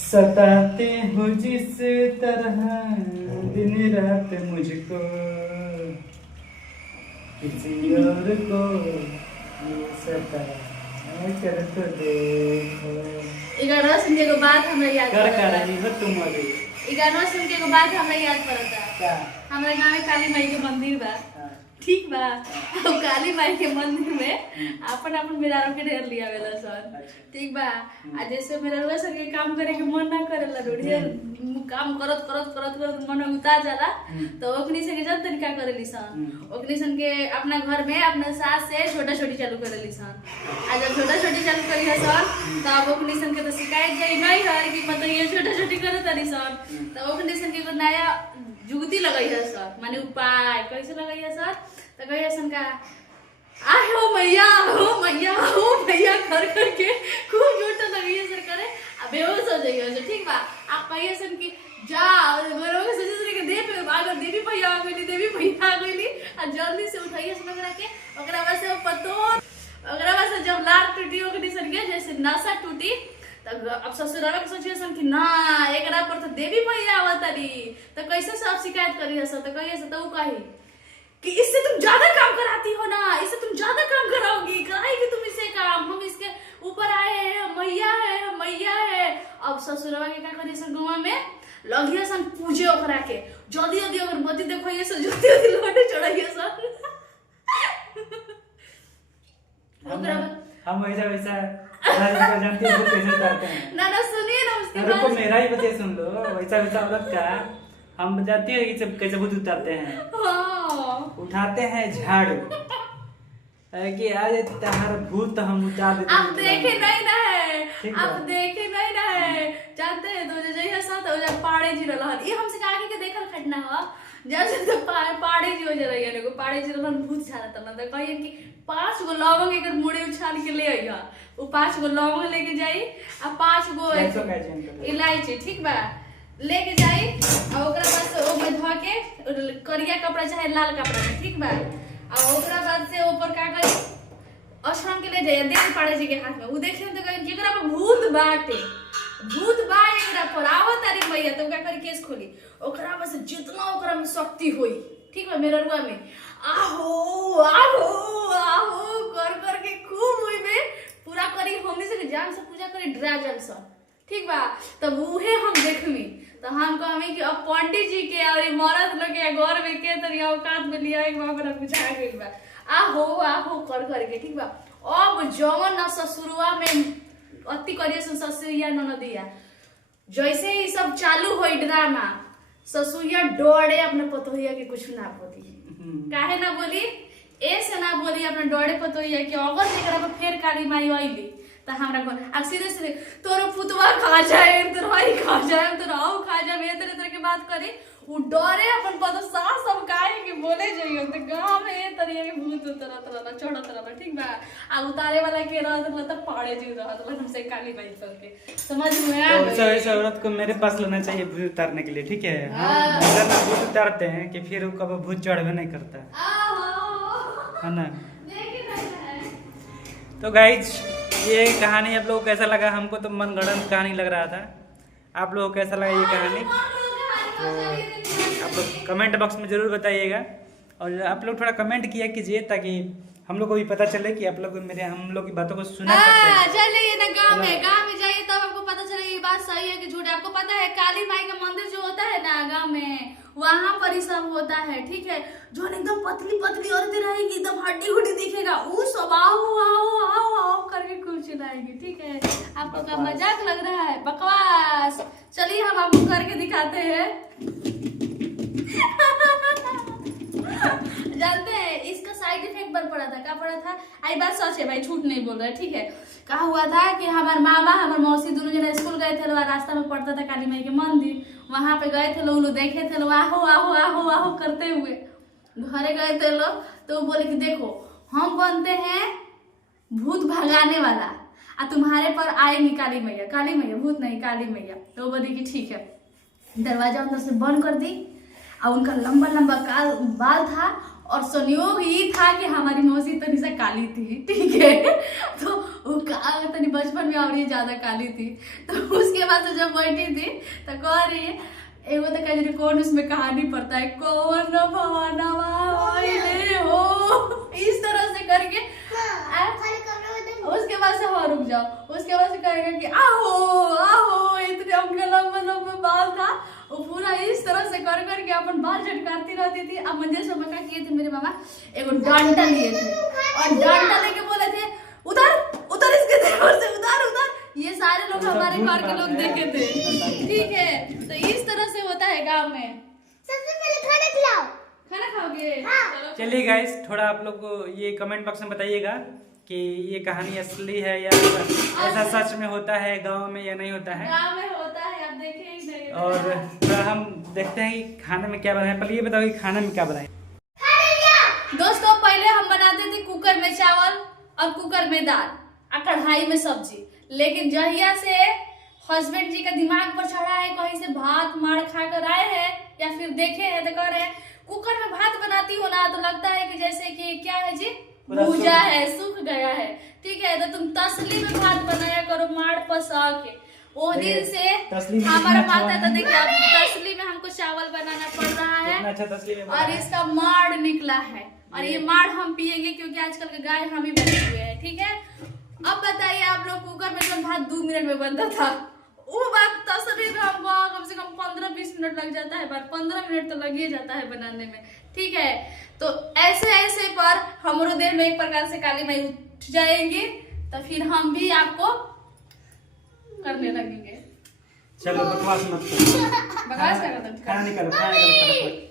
सताते हो जिस तरह दिन रात मुझको, किसी और को ये सताया कर तो देखो। ई गाना सुन के बाद हमरा याद कर का रही हो तुम अभी। ई गाना सुन के बाद हमरा याद पड़ता क्या? हमारे गांव में काली माई के मंदिर बा। हाँ। ठीक बा। अब काली माई के मंदिर में अपन अपन मेहरारू के ढेर लिया वेला सन। ठीक बा। आ जैसे मेहरारू सब के काम करे के मन ना करेला ढेर काम करत करत करत करत मन उतार जाला तो ओकनी से के जब तरीका करेली सन ओकनी सन के अपना घर में अपना सास से छोटा छोटी चालू करेली सन। आ जब छोटा छोटी चालू करी है सन तब ओकनी सन के तो शिकायत जाई नहीं है कि मतलब ये छोटा छोटी करे तरी सन तो ओकनी सन के नया जुगती लगाई है सर माने उपाय कैसे लगाई है सर तो कही है सन का आए हो मैया कर करके खूब जोटा लगी है सर करे अब बेहोश हो जाइए सर। ठीक बा आप कहिए सन कि जा और घरों के सोचे के दे पे अगर देवी भैया आ गईली आ जल्दी से उठाइए सन करा के ओकरा बाद से पतो ओकरा बाद से जब लार टूटी ओकनी सन के जैसे नसा टूटी तब अब ससुराल के सोचिए सन कि ना एकरा पर तो देवी भैया आवतरी तो कैसे सब शिकायत करी है सर तो कहिए सर तो कही कि इससे तुम ज्यादा काम कराती हो ना इससे तुम ज्यादा काम कराओगी कराएगी तुम इससे काम हम इसके ऊपर आए हैं मैया है। अब ससुराल के क्या करिए सर गाँव में लगिए सन पूजे ओकरा के जल्दी जल्दी अगरबत्ती देखिए सर जल्दी जल्दी लोटे चढ़ाइए सर। हम वैसा जानते हैं कैसे करते हैं ना सुनिए ना उसके रुको बाद मेरा ही बतिया सुन लो वैसा औरत का हम जानते हैं कि कैसे भूत उतारते हैं। हाँ। उठाते हैं झाड़ू कि आज तहार भूत हम उतार देते हैं। आप देखे नहीं ना है ठीक आप है। देखे नहीं ना है जानते हैं तो जय साथ हो जा पाड़े जी रहल ये हमसे आगे के देखल खटना ह जैसे तो पाड़े जी हो जा रही है पाड़े जी रहल भूत छाड़ता ना तो कहिए कि 5 गो लवंग एकर मुड़े उछाल के ले आइया वो 5 गो लवंग लेके जाई आ 5 गो इलायची ठीक बा लेके जाई और ओकरा बाद से ओमे धो के करिया कपड़ा चाहे लाल कपड़ा में ठीक बा और ओकरा बाद से ऊपर का करी अशरम के ले जाइए देख पाड़े जी के हाथ में वो देखिए तो कहीं जेकरा पर भूत बा एकरा पर आवत तारी मैया तो का करी केस खोली ओकरा बस जितना ओकरा में शक्ति होई ठीक बा मेरा रुआ में आहो कर कर के खूब होई में पूरा करी हमनी से जान से पूजा करी डरा जान सा ठीक बा तब उहे हम देखमी तो हम कहमी कि अब पंडित जी के और मरद लोग के घर में के तरी औकात में लिया एक बार बड़ा बुझा गइल बा आहो कर कर के ठीक बा। अब जवन ना ससुरवा में अति करिए ससुरिया ननदिया जैसे ही सब चालू होई ड्रामा ससुरिया डोड़े अपने पतोहिया के कुछ ना बोली काहे ना बोली ऐसे ना बोली अपने डोड़े पतोहिया कि अगर एकरा पर फेर काली माई आइली तो हमरा को अब सीधे तोरो फुतवा खा जाए तोरवाई खा जाए तोराओ खा जाए ये तरह के बात करे उ डरे अपन पतो सास सब काहे के बोले जइयो तो गांव में ये तरह के भूत तरह चढ़त रहा ठीक बा आ उतारे वाला के रहत त पाड़े जी रहत हमसे काली बाई करके समझ में आ गई। तो ऐसा औरत को मेरे पास लाना चाहिए भूत उतारने के लिए ठीक है। हम भूत उतारते हैं कि फिर वो कभी भूत चढ़वे नहीं करता है ना। तो गाइज ये कहानी आप लोगों को कैसा लगा हमको तो मनगढ़ंत कहानी लग रहा था आप लोगों को कैसा लगा ये कहानी तो आप लोग कमेंट बॉक्स में ज़रूर बताइएगा और आप लोग थोड़ा कमेंट किया कीजिए ताकि हम लोग को भी पता चले कि आप लोग हम लोग की बातों को सुना सकते हैं। चलिए ना गांव में जाइए तब आपको पता चले ये बात सही है कि झूठ है। आपको पता है काली माई का मंदिर जो होता है ना गांव में वहां पर ही सब होता है ठीक है। जो एकदम पतली पतली औरतें रहेंगी एकदम हड्डी हुड्डी दिखेगा वो सब आओ करके खूब चिल्लाएंगी ठीक है। आपको क्या मजाक लग रहा है बकवास। चलिए हम आपको करके दिखाते हैं। जानते हैं इसका साइड इफेक्ट पर पड़ा था क्या पड़ा था आई बात सच है भाई झूठ नहीं बोल रहा है ठीक है। कहा हुआ था कि हमारे मामा हमारे मौसी दोनों जना स्कूल गए थे रास्ता में पड़ता था काली माई के मंदिर वहां पे गए थे लोग देखे थे लोग आहो करते हुए घरे गए थे लोग तो बोले कि देखो हम बनते हैं भूत भगाने वाला आ तुम्हारे पर आएंगी काली मैया भूत नहीं काली मैया। तो बोली कि ठीक है दरवाजा अंदर से बंद कर दी और उनका लंबा लंबा बाल था और संयोग ये था कि हमारी मौसी तनी सा काली थी, ठीक है। तो वो तनी बचपन में और ये ज्यादा काली थी। तो उसके बाद से जब बैठी थी तो कह रही है एगो तो कह कौन उसमें कहानी पड़ता है, कौन भवानवा हो, इस तरह से करके उसके बाद से हाँ रुक जाओ, उसके बाद से कहेगा कि आहो आहो, इतने हमके लंबे लंबे बाल था, वो पूरा इस तरह से कर करके अपन बाल झटकारती रहती थी। अब मंदिर से क्या किए थे मेरे मामा, एगो डंडा लिए थे और डंडा लेके बोले थे उधर उधर इसके देवर से उधर उधर। ये सारे लोग हमारे घर के लोग देखे थे, ठीक है। तो इस तरह से होता है गाँव में। सबसे पहले खाना खिलाओ। खाना खाओगे? चलिए गाइस, थोड़ा आप लोग को ये कमेंट बॉक्स में बताइएगा कि ये कहानी असली है या ऐसा सच में होता है गांव में या नहीं होता है। गाँव में होता है, आप देखे ही नहीं। और थोड़ा हम देखते हैं कि खाने में क्या बनाए। पहले ये बताओ कि खाने में क्या बनाए। दोस्तों पहले हम बनाते थे कुकर में चावल और कुकर में दाल और कढ़ाई में सब्जी, लेकिन जहिया से हस्बैंड जी का दिमाग पर चढ़ा है, कहीं से भात मार खा कर आए हैं या फिर देखे हैं तो कह रहे हैं कुकर में भात बनाती हो ना, तो लगता है कि जैसे कि क्या है जी, भूजा है, सूख गया है, ठीक है। तो तुम तसली में भात बनाया करो माड़ पसा के। वो दिन से हमारा माता तो देखिए अब तसली में हमको चावल बनाना पड़ रहा है और इसका माड़ निकला है और ये माड़ हम पिएंगे क्योंकि आजकल के गाय हम ही बने हुए हैं, ठीक है। अब बताइए आप लोग, कुकर में जो भात 2 मिनट में बनता था, वो बात तसली में हमको कम से कम 15-20 मिनट लग जाता है, 15 मिनट तो लग ही जाता है बनाने में, ठीक है। तो ऐसे ऐसे पर हमारे देह में एक प्रकार से काली माई उठ जाएंगी, तो फिर हम भी आपको करने लगेंगे। चलो बकवास मत करो, बकवास क्या करते हैं? खाना निकालो फटाफट।